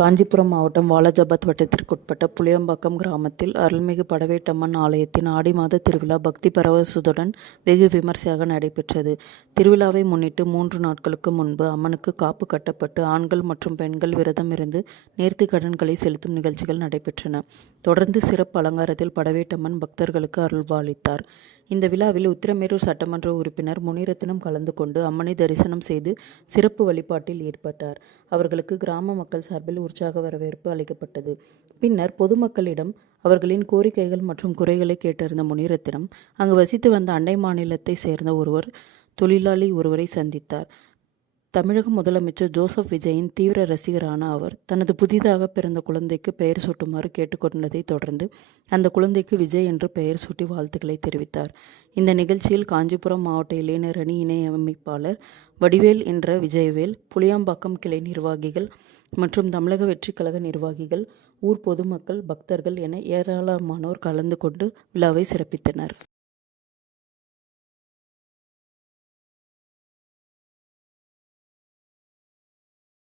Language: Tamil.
காஞ்சிபுரம் மாவட்டம் வாலாஜாபாத் வட்டத்திற்குட்பட்ட புளியம்பாக்கம் கிராமத்தில் அருள்மிகு படவேட்டம்மன் ஆலயத்தின் ஆடி மாத திருவிழா பக்தி பரவசத்துடன் வெகு விமர்சையாக நடைபெற்றது. திருவிழாவை முன்னிட்டு 3 நாட்களுக்கு முன்பு அம்மனுக்கு காப்பு கட்டப்பட்டு ஆண்கள் மற்றும் பெண்கள் விரதம் இருந்து நேர்த்திக் கடன்களை செலுத்தும் நிகழ்ச்சிகள் நடைபெற்றன. தொடர்ந்து சிறப்பு அலங்காரத்தில் படவேட்டம்மன் பக்தர்களுக்கு அருள்பாலித்தார். இந்த விழாவில் உத்திரமேரூர் சட்டமன்ற உறுப்பினர் முனிரத்தினம் கலந்து கொண்டு அம்மனை தரிசனம் செய்து சிறப்பு வழிபாட்டில் ஈடுபட்டார். அவர்களுக்கு கிராம மக்கள் சார்பில் உற்சாக வரவேற்பு அளிக்கப்பட்டது. பின்னர் பொதுமக்களிடம் அவர்களின் கோரிக்கைகள் மற்றும் குறைகளை கேட்டறிந்த முனிரத்தினம் அங்கு வசித்து வந்த அண்டை மாநிலத்தை சேர்ந்த தொழிலாளி ஒருவரை சந்தித்தார். தமிழக முதலமைச்சர் ஜோசப் விஜயின் தீவிர ரசிகரான அவர் தனது புதிதாக பிறந்த குழந்தைக்கு பெயர் சூட்டுமாறு கேட்டுக்கொண்டதை தொடர்ந்து அந்த குழந்தைக்கு விஜய் என்று பெயர் சூட்டி வாழ்த்துக்களை தெரிவித்தார். இந்த நிகழ்ச்சியில் காஞ்சிபுரம் மாவட்ட இளைஞர் அணி இணை அமைப்பாளர் வடிவேல் என்ற விஜயவேல், புளியம்பாக்கம் கிளை நிர்வாகிகள் மற்றும் தமிழக வெற்றி கழக நிர்வாகிகள், ஊர் பொதுமக்கள், பக்தர்கள் என ஏராளமானோர் கலந்து கொண்டு விழாவை சிறப்பித்தனர்.